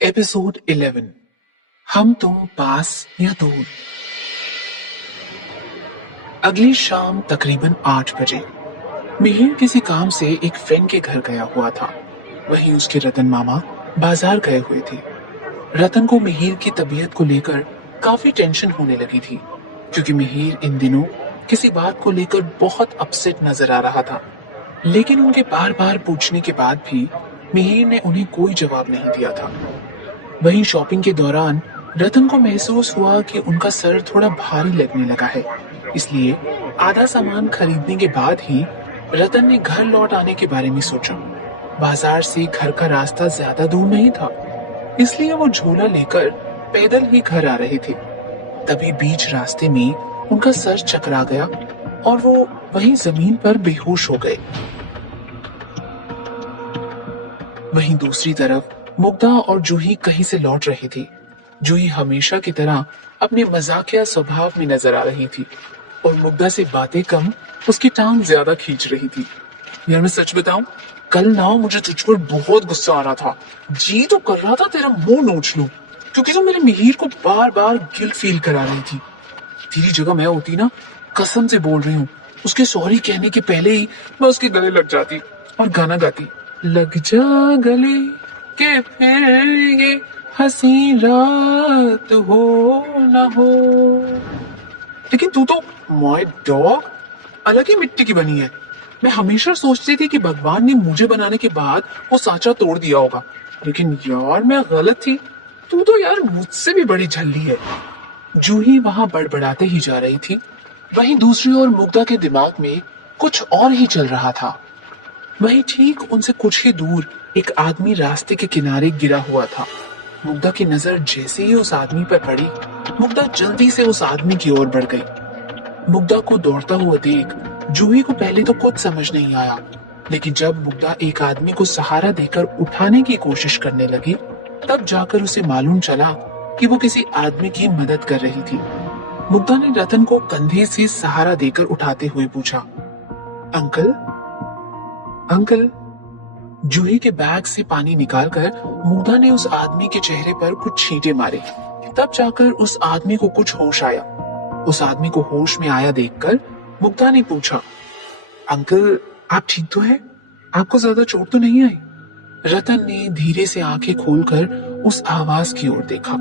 Episode 11। हम तुम पास या दूर। अगली शाम तकरीबन 8 बजे मिहिर किसी काम से एक फ्रेंड के घर गया हुआ था। वहीं उसके रतन मामा बाजार गए हुए थे। रतन को मिहिर की तबीयत को लेकर काफी टेंशन होने लगी थी, क्योंकि मिहिर इन दिनों किसी बात को लेकर बहुत अपसेट नजर आ रहा था। लेकिन उनके बार बार पूछने के बाद भी मिहिर ने उन्हें कोई जवाब नहीं दिया था। वहीं शॉपिंग के दौरान रतन को महसूस हुआ कि उनका सर थोड़ा भारी लगने लगा है। इसलिए आधा सामान खरीदने के बाद ही रतन ने घर लौट आने के बारे में सोचा। बाजार से घर का रास्ता ज्यादा दूर नहीं था, इसलिए वो झोला लेकर पैदल ही घर आ रहे थे। तभी बीच रास्ते में उनका सर चकरा गया और वो वहीं जमीन पर बेहोश हो गए। वहीं दूसरी तरफ मुग्धा और जूही कहीं से लौट रहे थे। जूही हमेशा की तरह अपने मजाकिया स्वभाव में नजर आ रही थी और मुग्धा से बातें कम उसकी टांग ज्यादा खींच रही थी। यार मैं सच बताऊं, कल ना मुझे तुझ पर बहुत गुस्सा आ रहा था। जी तो कर रहा था तेरा मुंह नोच लूं, क्योंकि तुम मेरे मिहिर को बार बार गिल्ट फील करा रही थी। तेरी जगह मैं होती ना, कसम से बोल रही हूँ, उसके सॉरी कहने के पहले ही मैं उसके गले लग जाती और गाना गाती, लग जा गले के फिर ये हंसी रात हो ना हो। लेकिन तू तो माय डॉग अलग ही मिट्टी की बनी है। मैं हमेशा सोचती थी कि भगवान ने मुझे बनाने के बाद वो सांचा तोड़ दिया होगा, लेकिन यार मैं गलत थी। तू तो यार मुझसे भी बड़ी झल्ली है। जूही वहां बड़बड़ाते ही जा रही थी। वहीं दूसरी ओर मुग्धा के दिमाग में कुछ और ही चल रहा था। वहीं ठीक उनसे कुछ ही दूर एक आदमी रास्ते के किनारे गिरा हुआ था। मुग्धा की नजर जैसे ही उस आदमी पर पड़ी, मुग्धा जल्दी से उस आदमी की ओर बढ़ गई। मुग्धा को दौड़ता हुआ देख जूही को पहले तो कुछ समझ नहीं आया, लेकिन जब मुग्धा एक आदमी को सहारा देकर उठाने की कोशिश करने लगी, तब जाकर उसे मालूम चला कि वो किसी आदमी की मदद कर रही थी। मुग्धा ने रतन को कंधे से सहारा देकर उठाते हुए पूछा, अंकल अंकल। जूही के बैग से पानी निकालकर मुग्धा ने उस आदमी के चेहरे पर कुछ छींटे मारे। तब जाकर उस आदमी को कुछ होश आया। उस आदमी को होश में आया देखकर मुग्धा ने पूछा, अंकल आप ठीक तो हैं? आपको ज्यादा चोट तो नहीं आई? रतन ने धीरे से आंखें खोलकर उस आवाज की ओर देखा।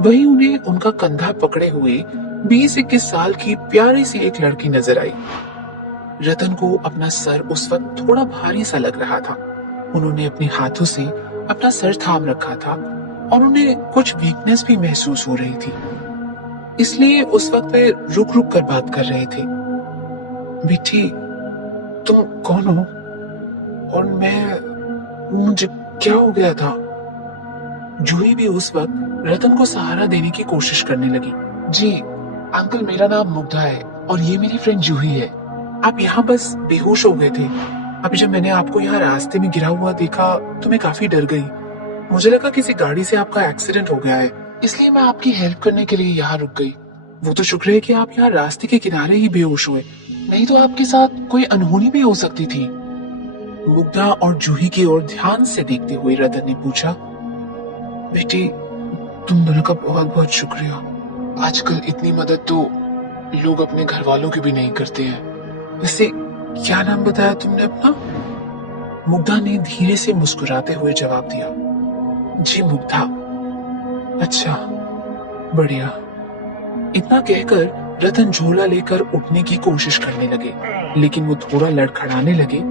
वहीं उन्हें उनका कंधा पकड़े हुए 20-21 साल की प्यारी सी एक लड़की नजर आई। रतन को अपना सर उस वक्त थोड़ा भारी सा लग रहा था। उन्होंने अपने हाथों से अपना सर थाम रखा था और उन्हें कुछ वीकनेस भी महसूस हो रही थी, इसलिए उस वक्त वे रुक रुक कर बात कर रहे थे। बेटी तुम कौन हो? और मुझे क्या हो गया था? जूही भी उस वक्त रतन को सहारा देने की कोशिश करने लगी। जी अंकल, मेरा नाम मुग्धा है और ये मेरी फ्रेंड जूही है। आप यहाँ बस बेहोश हो गए थे। अभी जब मैंने आपको यहाँ रास्ते में गिरा हुआ देखा तो मैं काफी डर गई। मुझे लगा किसी गाड़ी से आपका एक्सीडेंट हो गया है, इसलिए मैं आपकी हेल्प करने के लिए यहाँ रुक गई। वो तो शुक्र है कि आप यहाँ रास्ते के किनारे ही बेहोश हुए, नहीं तो आपके साथ कोई अनहोनी भी हो सकती थी। मुग्धा और जूही की ओर ध्यान से देखते हुए रतन ने पूछा, बेटी तुम दोनों का बहुत बहुत शुक्रिया। आजकल इतनी मदद तो लोग अपने घर वालों की भी नहीं करते हैं। वैसे क्या नाम बताया तुमने अपना? मुग्धा ने धीरे से मुस्कुराते हुए जवाब दिया, जी मुग्धा। अच्छा बढ़िया। इतना कहकर रतन झोला लेकर उठने की कोशिश करने लगे, लेकिन वो थोड़ा लड़खड़ाने लगे,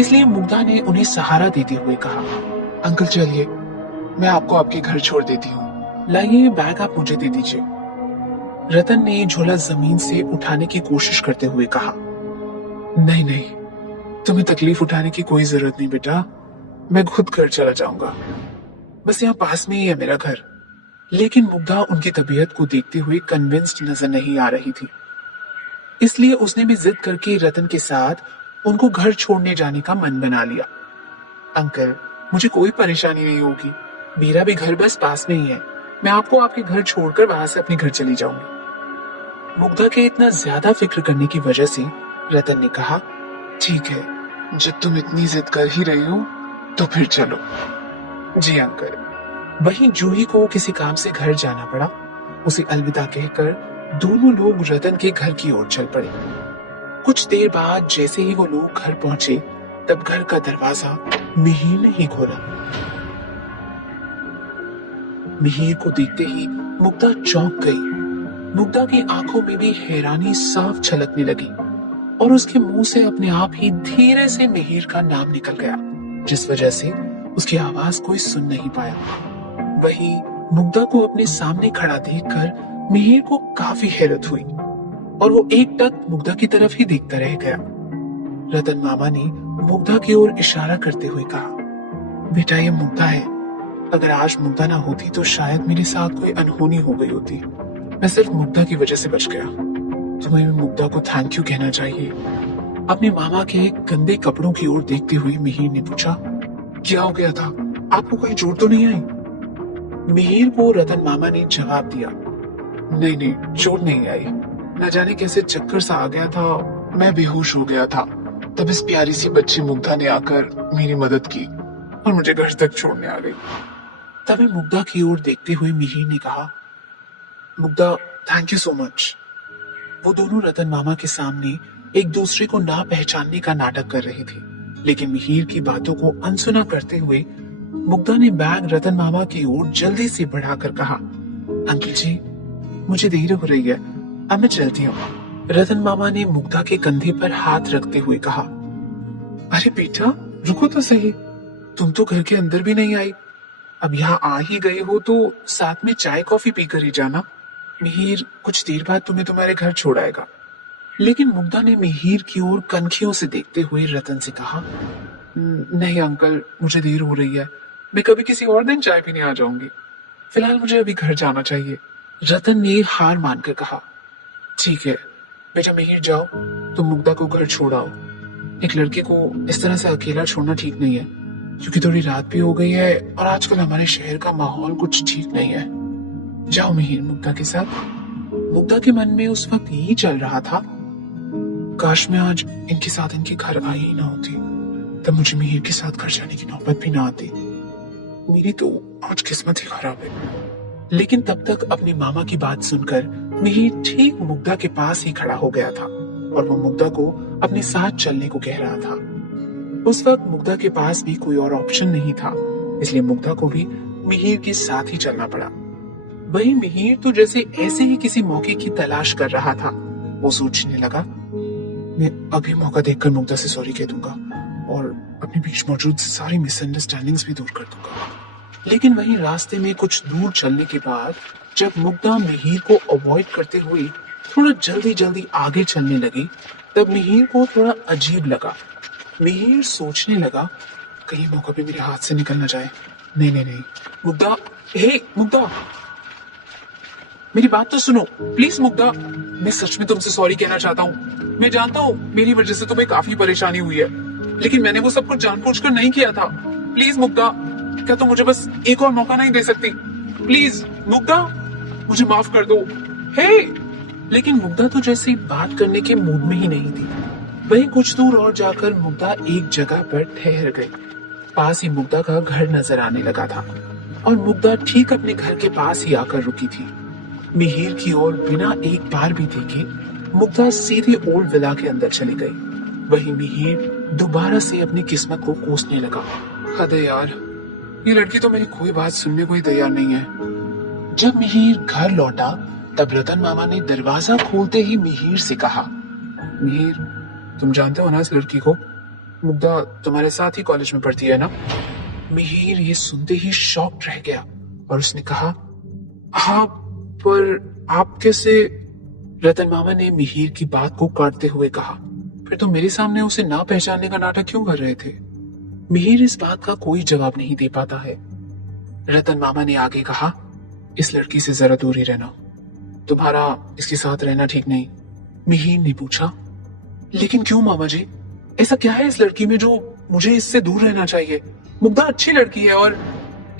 इसलिए मुग्धा ने उन्हें सहारा देते हुए कहा, अंकल चलिए मैं आपको आपके घर छोड़ देती हूँ। लाइए बैग आप मुझे दे दीजिए। रतन ने झोला जमीन से उठाने की कोशिश करते हुए कहा, नहीं नहीं, तुम्हें तकलीफ उठाने की कोई जरूरत नहीं बेटा, मैं खुद घर चला जाऊंगा, बस यहाँ पास में ही है मेरा घर। लेकिन मुग्धा उनकी तबीयत को देखते हुए कन्विंस्ड नजर नहीं आ रही थी, इसलिए उसने भी जिद करके रतन के साथ उनको घर छोड़ने जाने का मन बना लिया। अंकल मुझे कोई परेशानी नहीं होगी, मेरा भी घर बस पास में ही है, मैं आपको आपके घर छोड़कर वहां से अपने घर चली जाऊंगी। मुग्धा के इतना ज्यादा फिक्र करने की वजह से रतन ने कहा, ठीक है जब तुम इतनी जिद कर ही रही हो तो फिर चलो। जी अंकल। वहीं जूही को किसी काम से घर जाना पड़ा। उसे अलविदा कहकर दोनों लोग रतन के घर की ओर चल पड़े। कुछ देर बाद जैसे ही वो लोग घर पहुंचे, तब घर का दरवाजा मिहिर ने ही खोला। मिहिर को देखते ही मुग्धा चौंक गई। मुग्धा की आंखों में भी हैरानी साफ छलकने लगी और उसके मुंह से अपने आप ही धीरे से मिहिर का नाम निकल गया, जिस वजह से उसकी आवाज कोई सुन नहीं पाया। वहीं मुग्धा को अपने सामने खड़ा देखकर मिहिर को काफी हैरत हुई और वो एकटक मुग्धा की तरफ ही देखता रह गया। रतन मामा ने मुग्धा की ओर इशारा करते हुए कहा, बेटा ये मुग्धा है। अगर आज मुग्धा ना होती तो शायद मेरे साथ कोई अनहोनी हो गई होती। मैं सिर्फ मुग्धा की वजह से बच गया। तुम्हें मुग्धा को थैंक यू कहना चाहिए। अपने मामा के गंदे कपड़ों की ओर देखते हुए मिहिर ने पूछा, क्या हो गया था? आपको कोई चोट तो नहीं आई? मिहिर को रतन मामा ने जवाब दिया, नहीं नहीं, चोट नहीं आई। न जाने कैसे चक्कर सा आ गया था, मैं बेहोश हो गया था। तब इस प्यारी सी बच्ची मुग्धा ने आकर मेरी मदद की और मुझे घर तक छोड़ने आ गई। तभी मुग्धा की ओर देखते हुए मिहिर ने कहा, Mugdha thank you so much. वो दोनों रतन मामा के सामने एक दूसरे को ना पहचानने का नाटक कर रहे थे, लेकिन मिहिर की बातों को अनसुना करते हुए मुग्धा ने बैग रतन मामा की ओर जल्दी से बढ़ाकर कहा, अंकल जी मुझे देर हो रही है, अब मैं चलती हूँ। रतन मामा ने मुग्धा के कंधे पर हाथ रखते हुए कहा, अरे बेटा रुको तो सही, तुम तो घर के अंदर भी नहीं आई। अब यहाँ आ ही गए हो तो साथ में चाय कॉफी पीकर ही जाना। मिहिर कुछ देर बाद तुम्हें तुम्हारे घर छोड़ आएगा। लेकिन मुग्धा ने मिहिर की ओर कनखियों से देखते हुए रतन से कहा, नहीं अंकल मुझे देर हो रही है, मैं कभी किसी और दिन चाय पीने आ जाऊंगी। फिलहाल मुझे अभी घर जाना चाहिए। रतन ने हार मानकर कहा, ठीक है बेटा मिहिर जाओ, तुम मुग्धा को घर छोड़ आओ। एक लड़के को इस तरह से अकेला छोड़ना ठीक नहीं है, क्योंकि थोड़ी रात भी हो गई है और आजकल हमारे शहर का माहौल कुछ ठीक नहीं है। जाओ मिहिर मुग्धा के साथ। मुग्धा के मन में उस वक्त यही चल रहा था, काश मैं आज इनके साथ इनके घर आई ही ना होती, तब मुझे मिहिर के साथ घर जाने की नौबत भी ना आती। मेरी तो आज किस्मत ही खराब है। लेकिन तब तक अपने मामा की बात सुनकर मिहिर ठीक मुग्धा के पास ही खड़ा हो गया था और वो मुग्धा को अपने साथ चलने को कह रहा था। उस वक्त मुग्धा के पास भी कोई और ऑप्शन नहीं था, इसलिए मुग्धा को भी मिहिर के साथ ही चलना पड़ा। वहीं मिहिर तो जैसे ऐसे ही किसी मौके की तलाश कर रहा था। वो सोचने लगा, मैं अभी मौका देखकर मुग्धा से सॉरी कह दूंगा और अपने बीच मौजूद सारी मिसअंडरस्टैंडिंग्स भी दूर कर दूंगा। लेकिन वहीं रास्ते में कुछ दूर चलने के बाद जब मुग्धा मिहिर को अवॉइड करते हुए थोड़ा जल्दी जल्दी आगे चलने लगी, तब मिहिर को थोड़ा अजीब लगा। मिहिर सोचने लगा, कहीं मौका भी मेरे हाथ से निकल ना जाए। नहीं नहीं नहीं, मुग्धा, हे मुग्धा, मेरी बात तो सुनो प्लीज मुग्धा। मैं सच में तुमसे सॉरी कहना चाहता हूँ। मैं जानता हूँ मेरी वजह से तुम्हें काफी परेशानी हुई है, लेकिन मैंने वो सब कुछ जानबूझकर नहीं किया था। प्लीज मुग्धा, क्या तुम मुझे बस एक और मौका नहीं दे सकती? प्लीज मुग्धा, मुझे माफ कर दो। हे! लेकिन मुग्धा तो जैसे बात करने के मूड में ही नहीं थी। वहीं कुछ दूर और जाकर मुग्धा एक जगह पर ठहर गई। पास ही मुग्धा का घर नजर आने लगा था और मुग्धा ठीक अपने घर के पास ही आकर रुकी थी। मिहिर की ओर बिना एक बार भी देखे मुग्धा सीधे ओल्ड विला के अंदर चली गई। वहीं मिहिर दोबारा से अपनी किस्मत को कोसने लगा। हद है यार, ये लड़की तो मेरी कोई बात सुनने को ही तैयार नहीं है। जब मिहिर घर लौटा तब रतन मामा ने दरवाजा खोलते ही मिहिर से कहा, मिहिर तुम जानते हो ना इस लड़की को? मुग्धा तुम्हारे साथ ही कॉलेज में पढ़ती है ना? मिहिर ये सुनते ही शॉक्ड रह गया और उसने कहा, हाँ पर आप कैसे? रतन मामा ने मिहिर की बात को काटते हुए कहा, फिर तुम मेरे सामने उसे ना पहचानने का नाटक क्यों कर रहे थे? मिहिर इस बात का कोई जवाब नहीं दे पाता है। रतन मामा ने आगे कहा, इस लड़की से जरा दूर ही रहना, तुम्हारा इसके साथ रहना ठीक नहीं। मिहिर ने पूछा, लेकिन क्यों मामा जी? ऐसा क्या है इस लड़की में जो मुझे इससे दूर रहना चाहिए? मुग्धा अच्छी लड़की है। और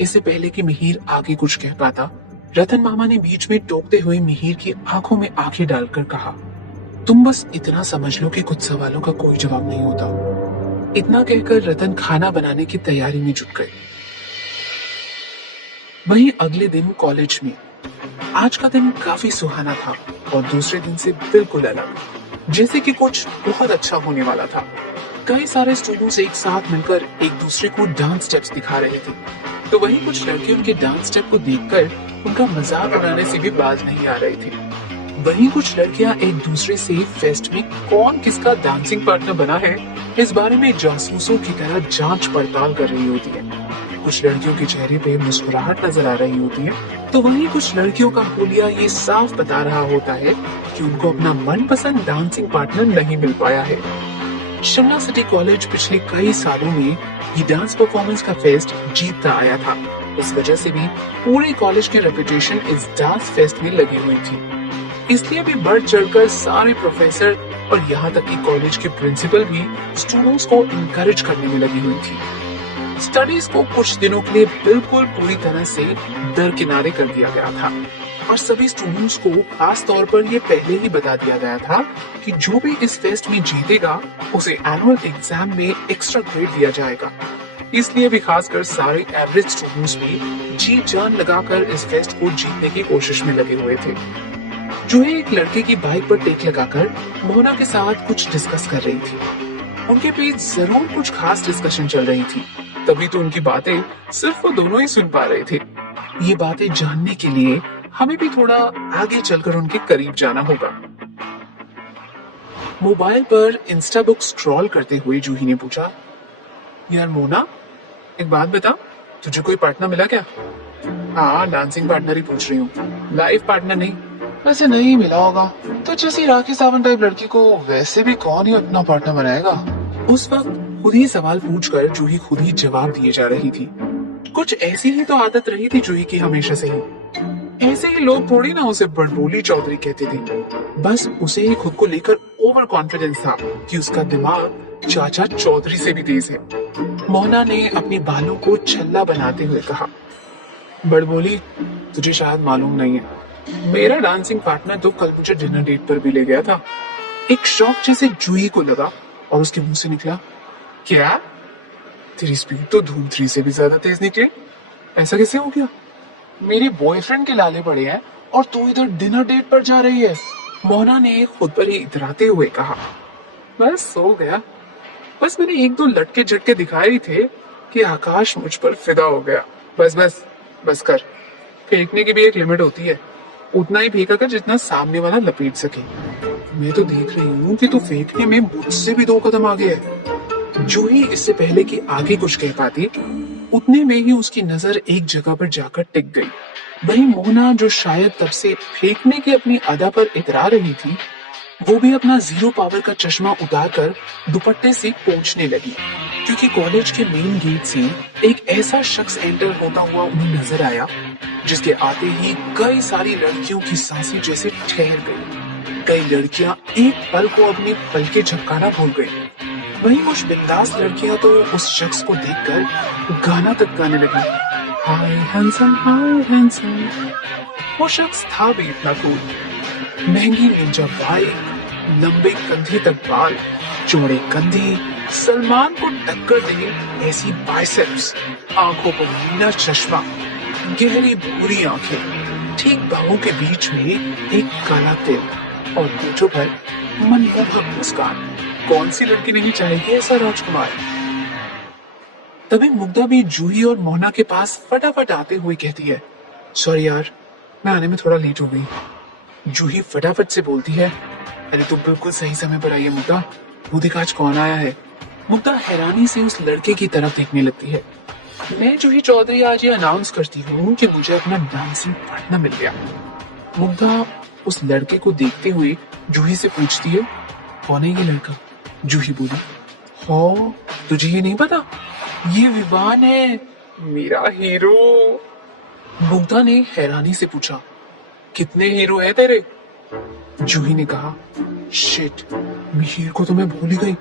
इससे पहले कि मिहिर आगे कुछ कह पाता, रतन मामा ने बीच में टोकते हुए मिहिर की आंखों में आंखें डालकर कहा, तुम बस इतना समझ लो कि कुछ सवालों का कोई जवाब नहीं होता। इतना कहकर रतन खाना बनाने की तैयारी में जुट गए। वहीं अगले दिन कॉलेज में आज का दिन काफी सुहाना था और दूसरे दिन से बिल्कुल अलग, जैसे कि कुछ बहुत अच्छा होने वाला था। कई सारे स्टूडेंट्स एक साथ मिलकर एक दूसरे को डांस स्टेप्स दिखा रहे थे, तो वहीं कुछ लड़के उनके डांस स्टेप को देखकर उनका मजाक उड़ाने से भी बाज नहीं आ रहे थे। वहीं कुछ लड़कियां एक दूसरे से फेस्ट में कौन किसका डांसिंग पार्टनर बना है इस बारे में जासूसों की तरह जांच पड़ताल कर रही होती है। कुछ लड़कियों के चेहरे पे मुस्कुराहट नजर आ रही होती है, तो वहीं कुछ लड़कियों का हुलिया ये साफ बता रहा होता है कि उनको अपना मनपसंद डांसिंग पार्टनर नहीं मिल पाया है। शिमला सिटी कॉलेज पिछले कई सालों में ये डांस परफॉर्मेंस का फेस्ट जीतता आया था। इस वजह से भी पूरे कॉलेज की रेपुटेशन इस डांस फेस्ट में लगी हुई थी। इसलिए भी बढ़ चढ़कर सारे प्रोफेसर और यहाँ तक कि कॉलेज के प्रिंसिपल भी स्टूडेंट्स को इनकरेज करने में लगी हुई थी। स्टडीज को कुछ दिनों के लिए बिल्कुल पूरी तरह से दरकिनारे कर दिया गया था और सभी स्टूडेंट्स को खास तौर पर ये पहले ही बता दिया गया था कि जो भी इस फेस्ट में जीतेगा उसे एनुअल एग्जाम में एक्स्ट्रा ग्रेड दिया जाएगा। इसलिए भी खासकर सारे एवरेज स्टूडेंट्स भी जी जान लगाकर इस फेस्ट को जीतने की कोशिश में लगे हुए थे। जूही एक लड़के की बाइक पर टेक लगाकर मोहना के साथ कुछ डिस्कस कर रही थी। उनके बीच जरूर कुछ खास डिस्कशन चल रही थी, तभी तो उनकी बातें सिर्फ वो दोनों ही सुन पा रहे थे। ये बातें जानने के लिए हमें भी थोड़ा आगे चलकर उनके करीब जाना होगा। मोबाइल पर इंस्टा बुक स्क्रॉल करते हुए जूही ने पूछा, यार मोना, एक बात बता, तुझे कोई पार्टनर मिला क्या? हाँ, डांसिंग पार्टनर ही पूछ रही हूँ, लाइफ पार्टनर नहीं। वैसे नहीं मिला होगा तो जैसी राखी सावंत टाइप लड़की को वैसे भी कौन ही अपना पार्टनर बनाएगा। उस वक्त खुद ही सवाल पूछकर जूही खुद ही जवाब दिए जा रही थी। कुछ ऐसी ही तो आदत रही थी जूही की हमेशा से ही। ऐसे ही लोग थोड़ी ना उसे बड़बोली चौधरी कहते थे, बस उसे ही खुद को लेकर ओवर कॉन्फिडेंस था कि उसका दिमाग चाचा चौधरी से भी तेज है। मोहना ने अपने बालों को छल्ला बनाते हुए कहा, बड़बोली, तुझे शायद मालूम नहीं है, मेरा डांसिंग पार्टनर तो कल मुझे डिनर डेट पर भी ले गया था। एक शौक जैसे जूही को लगा और उसके मुंह से निकला, क्या? तेरी स्पीड तो धूम 3 से भी ज्यादा तेज निकली। ऐसा कैसे हो गया? मेरे बॉयफ्रेंड के लाले पड़े हैं और तू इधर डिनर डेट पर जा रही है। मोहना ने खुद पर ही इतराते हुए कहा, बस हो गया, बस मैंने 1-2 लटके झटके दिखाए ही थे कि आकाश मुझ पर फिदा हो गया। बस बस बस कर, फेंकने की भी एक लिमिट होती है, उतना ही फेंका कर जितना सामने वाला लपेट सके। मैं तो देख रही हूँ कि तू फेंकने में मुझसे भी 2 कदम आगे है। जूही इससे पहले कि आगे कुछ कह पाती, उतने में ही उसकी नजर एक जगह पर जाकर टिक गई। वहीं मोहना, जो शायद तब से फेंकने की अपनी अदा पर इतरा रही थी, वो भी अपना 0 पावर का चश्मा उतारकर दुपट्टे से पोंछने लगी, क्योंकि कॉलेज के मेन गेट से एक ऐसा शख्स एंटर होता हुआ उन्हें नजर आया जिसके आते ही कई सारी लड़कियों की सांसें जैसे ठहर गई। कई लड़कियां एक पल को अपने पल के झपकाना भूल गई। वहीं कुछ बिंदास लड़कियां तो उस शख्स को देखकर गाना तक गाने लगी, हाय हैंडसम हाय हैंडसम। वो शख्स था भी इतना कूल, महंगी निंजा बाइक, लंबे कंधे तक बाल, चौड़े कंधे, सलमान को टक्कर दे ऐसी बाइसेप्स, आंखों पर नीला चश्मा, गहरी भूरी आंखें, ठीक बाहों के बीच में एक काला तिल और होठों पर मनमोहक मुस्कान। कौन सी लड़की नहीं चाहेगी ऐसा राजकुमार? तभी मुग्धा भी जूही और मोहना के पास फटाफट आते हुए कहती है, सॉरी यार, मैं आने में थोड़ा लेट हो गई। जूही फटाफट से बोलती है, अरे तुम बिल्कुल सही समय पर आई है मुग्धा, वो देख आज कौन आया है। मुग्धा हैरानी से उस लड़के की तरफ देखने लगती है। मैं जूही चौधरी आज ये अनाउंस करती हूँ कि मुझे अपना डांसिंग पार्टनर मिल गया। मुग्धा उस लड़के को देखते हुए जूही से पूछती है, कौन है ये लड़का? जूही बोली, हो, तुझे ये नहीं पता? ये विवान है, मेरा हीरो। मुग्धा ने हैरानी से पूछा, कितने हीरो है तेरे? जूही ने कहा, शिट, मिहिर को तो मैं भूल ही गई,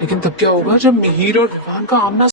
लेकिन तब क्या होगा जब मिहिर और विवान का आमना